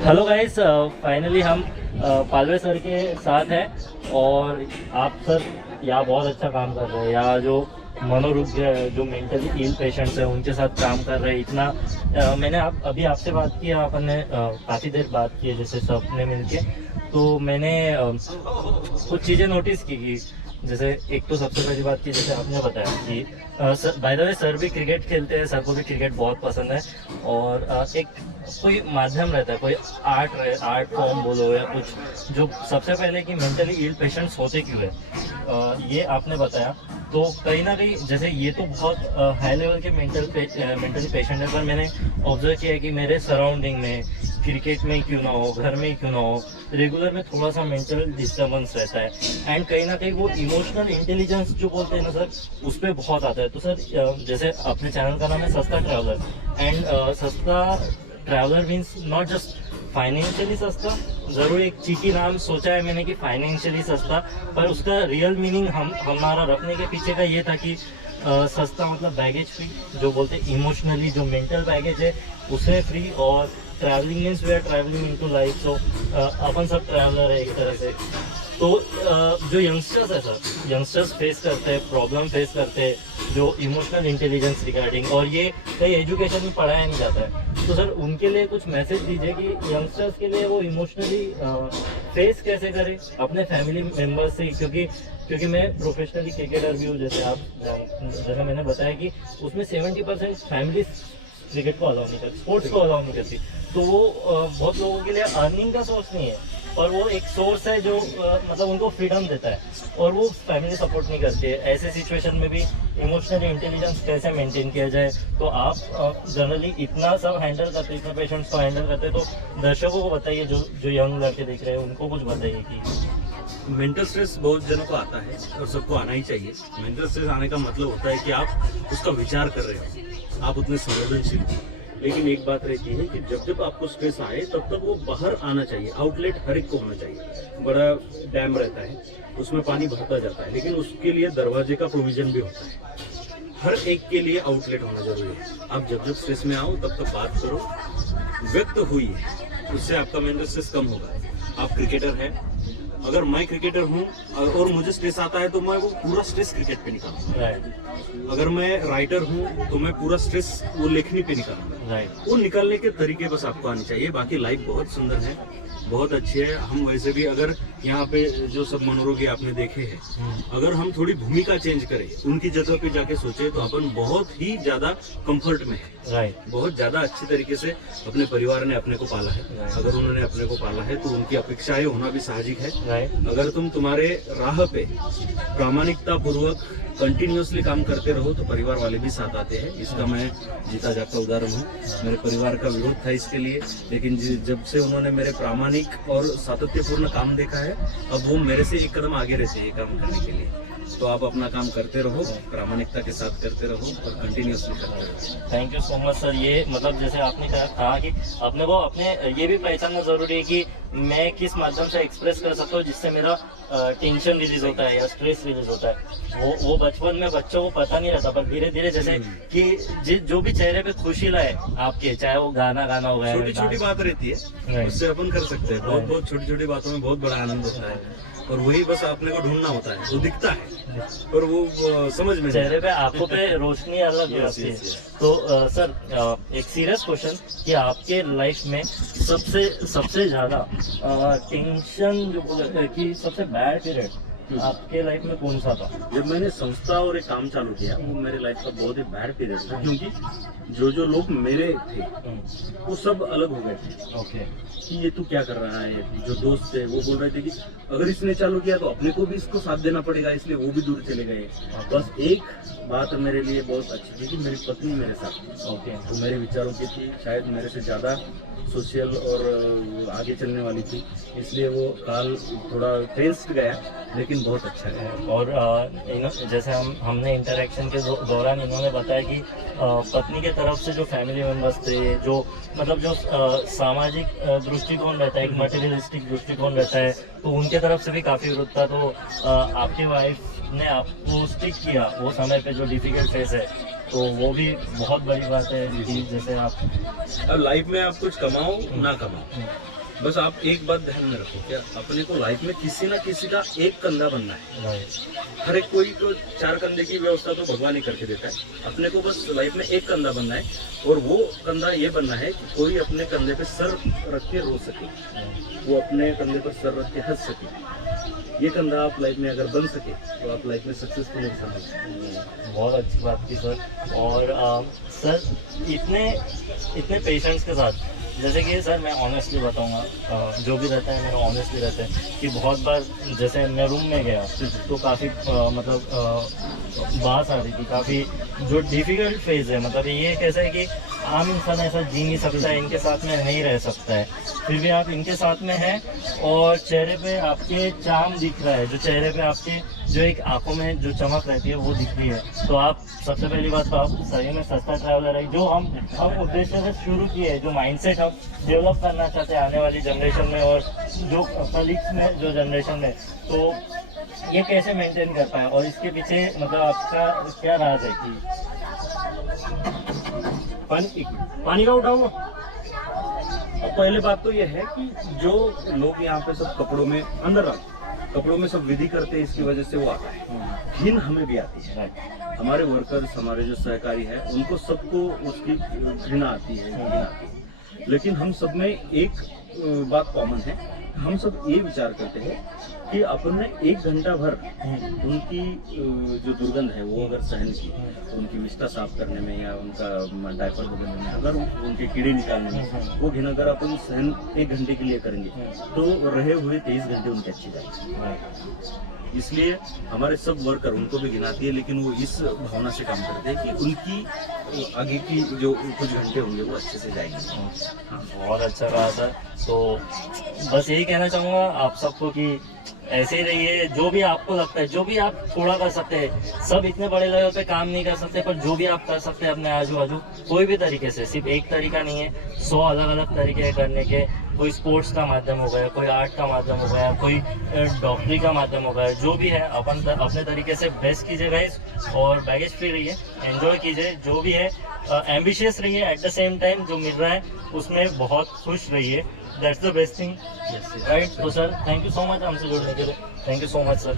Hello guys, finally हम Palve sir के साथ हैं और आप सर यहाँ बहुत अच्छा काम कर रहे हैं। यहाँ जो मनोरुग्ण जो मेंटली इल पेशेंट्स हैं उनके साथ काम कर रहे हैं। इतना मैंने अभी आपसे बात की, अपन ने काफ़ी देर बात की है जैसे सबने मिलके। तो मैंने कुछ चीज़ें नोटिस की कि जैसे एक तो सबसे पहली बात की जैसे आपने बताया कि बाय द वे सर भी क्रिकेट खेलते हैं, सर को भी क्रिकेट बहुत पसंद है। और एक कोई माध्यम रहता है, कोई आर्ट फॉर्म बोलो या कुछ, जो सबसे पहले कि मेंटली इल पेशेंट्स होते क्यों है, ये आपने बताया। तो कहीं ना कहीं जैसे ये तो बहुत हाई लेवल के मेंटली पेशेंट है, पर मैंने ऑब्जर्व किया है कि मेरे सराउंडिंग में क्रिकेट में क्यों ना हो, घर में क्यों ना हो, रेगुलर में थोड़ा सा मेंटल डिस्टर्बेंस रहता है। एंड कहीं ना कहीं वो इमोशनल इंटेलिजेंस जो बोलते हैं ना सर, उस पर बहुत आता है। तो सर जैसे अपने चैनल का नाम है सस्ता ट्रैवलर, एंड सस्ता traveller means not just financially सस्ता। ज़रूर एक चीकी नाम सोचा है मैंने कि फाइनेंशियली सस्ता, पर उसका रियल मीनिंग हमारा रखने के पीछे का ये था कि सस्ता मतलब बैगेज फ्री, जो बोलते हैं इमोशनली जो मेंटल बैगेज है उसे फ्री। और travelling means we are travelling into life, so अपन सब ट्रैवलर है एक तरह से। तो जो यंगस्टर्स है सर, यंगस्टर्स फेस करते हैं, प्रॉब्लम फेस करते हैं जो इमोशनल इंटेलिजेंस रिगार्डिंग, और ये कई एजुकेशन में पढ़ाया नहीं जाता है। तो सर उनके लिए कुछ मैसेज दीजिए कि यंगस्टर्स के लिए वो इमोशनली फेस कैसे करें अपने फैमिली मेम्बर्स से, क्योंकि मैं प्रोफेशनली क्रिकेटर भी हूँ जैसे मैंने बताया कि उसमें 70% फैमिली क्रिकेट को अलाउ नहीं करती, स्पोर्ट्स को अलाउ नहीं करती। तो वो बहुत लोगों के लिए अर्निंग का सोर्स नहीं है, और वो एक सोर्स है जो मतलब उनको फ्रीडम देता है, और वो फैमिली सपोर्ट नहीं करती है। ऐसे सिचुएशन में भी इमोशनल इंटेलिजेंस कैसे मेंटेन किया जाए, तो आप जनरली इतना सब हैंडल करते, इतने पेशेंट्स को हैंडल करते, तो दर्शकों को बताइए, जो यंग लड़के देख रहे हैं उनको कुछ बताइए कि मेंटल स्ट्रेस बहुत जनों को आता है और सबको आना ही चाहिए। मेंटल स्ट्रेस आने का मतलब होता है कि आप उसका विचार कर रहे हो, आप उतने संवेदनशील हो। लेकिन एक बात रहती है कि जब आपको स्ट्रेस आए तब वो बाहर आना चाहिए। आउटलेट हर एक को होना चाहिए। बड़ा डैम रहता है, उसमें पानी भरता जाता है, लेकिन उसके लिए दरवाजे का प्रोविजन भी होता है। हर एक के लिए आउटलेट होना जरूरी है। आप जब स्ट्रेस में आओ तब बात करो, व्यक्त हुई, उससे आपका मेंटल स्ट्रेस कम होगा। आप क्रिकेटर हैं, अगर मैं क्रिकेटर हूँ और मुझे स्ट्रेस आता है तो मैं वो पूरा स्ट्रेस क्रिकेट पे निकालूंगा। अगर मैं राइटर हूँ तो मैं पूरा स्ट्रेस वो लेखनी पे निकालूंगा। वो निकालने के तरीके बस आपको आने चाहिए। बाकी लाइफ बहुत सुंदर है, बहुत अच्छी है। हम वैसे भी अगर यहाँ पे जो सब मनोरोगी आपने देखे हैं, अगर हम थोड़ी भूमिका चेंज करें, उनकी जगह पे जाके सोचे, तो अपन बहुत ही ज्यादा कंफर्ट में है। बहुत ज्यादा अच्छी तरीके से अपने परिवार ने अपने को पाला है। अगर उन्होंने अपने को पाला है तो उनकी अपेक्षाएं होना भी साहजिक है। अगर तुम्हारे राह पे प्रामाणिकता पूर्वक कंटिन्यूसली काम करते रहो तो परिवार वाले भी साथ आते हैं। इसका मैं जीता जागता उदाहरण हूँ। मेरे परिवार का विरोध था इसके लिए, लेकिन जब से उन्होंने मेरे प्रामाणिक और सातत्यपूर्ण काम देखा है, अब वो मेरे से एक कदम आगे रहते हैं काम करने के लिए। तो आप अपना काम करते रहो, प्रामाणिकता के साथ करते रहो और कंटिन्यूसली करते रहो। Thank you so much sir. ये मतलब जैसे आपने कहा कि अपने को अपने ये भी पहचानना जरूरी है कि मैं किस माध्यम से एक्सप्रेस कर सकता हूँ जिससे मेरा टेंशन रिलीज होता है या स्ट्रेस रिलीज होता है। वो बचपन में बच्चों को पता नहीं रहता, पर धीरे धीरे जैसे कि जो भी चेहरे पे खुशी लाए आपके, चाहे वो गाना हो गया, छोटी छोटी बात रहती है, उससे अपन कर सकते हैं। बहुत छोटी छोटी बातों में बहुत बड़ा आनंद होता है, और वही बस अपने को ढूंढना होता है। वो दिखता है और वो समझ में, चेहरे पे आंखों पे रोशनी अलग होती है। तो सर एक सीरियस क्वेश्चन कि आपके लाइफ में सबसे ज्यादा टेंशन जो बोले कि सबसे बैड पीरियड आपके लाइफ में कौन सा था? जब मैंने संस्था और एक काम चालू किया, वो मेरे लाइफ का बहुत ही बैड पीरियड था, क्योंकि जो लोग मेरे थे वो सब अलग हो गए थे। ओके, कि ये तू क्या कर रहा है। जो दोस्त थे वो बोल रहे थे कि अगर इसने चालू किया तो अपने को भी इसको साथ देना पड़ेगा, इसलिए वो भी दूर चले गए। बस एक बात मेरे लिए बहुत अच्छी थी कि मेरी पत्नी मेरे साथ थी। ओके, तो मेरे विचारों की थी, शायद मेरे से ज़्यादा सोशल और आगे चलने वाली थी, इसलिए वो काल थोड़ा टेंस्ड गया, लेकिन बहुत अच्छा है। और जैसे हमने इंटरेक्शन के दौरान इन्होंने बताया कि पत्नी के तरफ से जो फैमिली मेम्बर्स थे, जो मतलब जो सामाजिक दृष्टिकोण रहता है, एक मटेरियलिस्टिक दृष्टिकोण रहता है, तो उनके तरफ से भी काफ़ी विरोध था। तो आपकी वाइफ ने आपको स्टिक किया वो समय पे जो डिफिकल्ट फेज है, तो वो भी बहुत बड़ी बात है कि जैसे आप अब लाइफ में आप कुछ कमाओ ना कमाओ, बस आप एक बात ध्यान में रखो, क्या अपने को लाइफ में किसी ना किसी का एक कंधा बनना है। हर एक कोई को 4 कंधे की व्यवस्था तो भगवान ही करके देता है, अपने को बस लाइफ में एक कंधा बनना है, और वो कंधा ये बनना है कि कोई अपने कंधे पे सर रख के रो सके, वो अपने कंधे पर सर रख के हंस सके। ये कंधा आप लाइफ में अगर बन सके तो आप लाइफ में सक्सेसफुल इंसान हो सकते। बहुत अच्छी बात की सर। और सर इतने पेशेंट्स के साथ, जैसे कि सर मैं ऑनेस्टली बताऊंगा, जो भी रहता है मेरा ऑनेस्टली रहता है कि बहुत बार जैसे मैं रूम में गया तो काफ़ी मतलब बात आ रही थी, काफ़ी जो डिफ़िकल्ट फेज़ है, मतलब ये कैसा है कि आम इंसान ऐसा जी नहीं सकता है, इनके साथ में नहीं रह सकता है, फिर भी आप इनके साथ में हैं और चेहरे पे आपके चार्म दिख रहा है, जो चेहरे पे आपके जो एक आंखों में जो चमक रहती है वो दिख रही है। तो आप सबसे पहली बात तो आप सही में सस्ता ट्रैवलर है, जो हम उद्देश्य से शुरू किए, जो माइंडसेट हम डेवलप करना चाहते हैं आने वाली जनरेशन में और जो कलीग्स में जो जनरेशन में, तो ये कैसे मेंटेन कर पाए और इसके पीछे मतलब आपका क्या राज है कि पानी का उठाऊंगा। अब पहले बात तो यह है कि जो लोग यहाँ पे सब कपड़ों में अंदर आते, कपड़ों में सब विधि करते हैं, इसकी वजह से वो आता है। घिन हमें भी आती है, हमारे वर्कर्स, हमारे जो सहकारी हैं, उनको सबको उसकी घृणा आती है, लेकिन हम सब में एक बात कॉमन है, हम सब ये विचार करते हैं कि अपन ने 1 घंटा भर उनकी जो दुर्गंध है वो अगर सहन की, उनकी विष्ठा साफ करने में या उनका डायपर बदलने में, अगर उनके कीड़े निकालने में वो घिन अगर अपन सहन 1 घंटे के लिए करेंगे तो रहे हुए 23 घंटे उनके अच्छे जाएंगे। इसलिए हमारे सब वर्कर, उनको भी गिनाती है, लेकिन वो इस भावना से काम करते हैं कि उनकी आगे की जो कुछ घंटे होंगे वो अच्छे से जाएंगे। बहुत अच्छा कहा सर। तो बस यही कहना चाहूँगा आप सबको कि ऐसे ही रहिए, जो भी आपको लगता है, जो भी आप थोड़ा कर सकते हैं, सब इतने बड़े लेवल पे काम नहीं कर सकते, पर जो भी आप कर सकते हैं अपने आजू बाजू कोई भी तरीके से, सिर्फ एक तरीका नहीं है, 100 अलग अलग तरीके हैं करने के। कोई स्पोर्ट्स का माध्यम हो गया, कोई आर्ट का माध्यम हो गया, कोई डॉक्टरी का माध्यम हो गया, जो भी है अपन अपने तरीके से बेस्ट कीजिए गाइस, और बैगेज फ्री रहिए, एंजॉय कीजिए, जो भी है एम्बिशियस रहिए, एट द सेम टाइम जो मिल रहा है उसमें बहुत खुश रहिए। That's the best thing, right. तो sir thank you so much हमसे जुड़ने के लिए, thank you so much sir.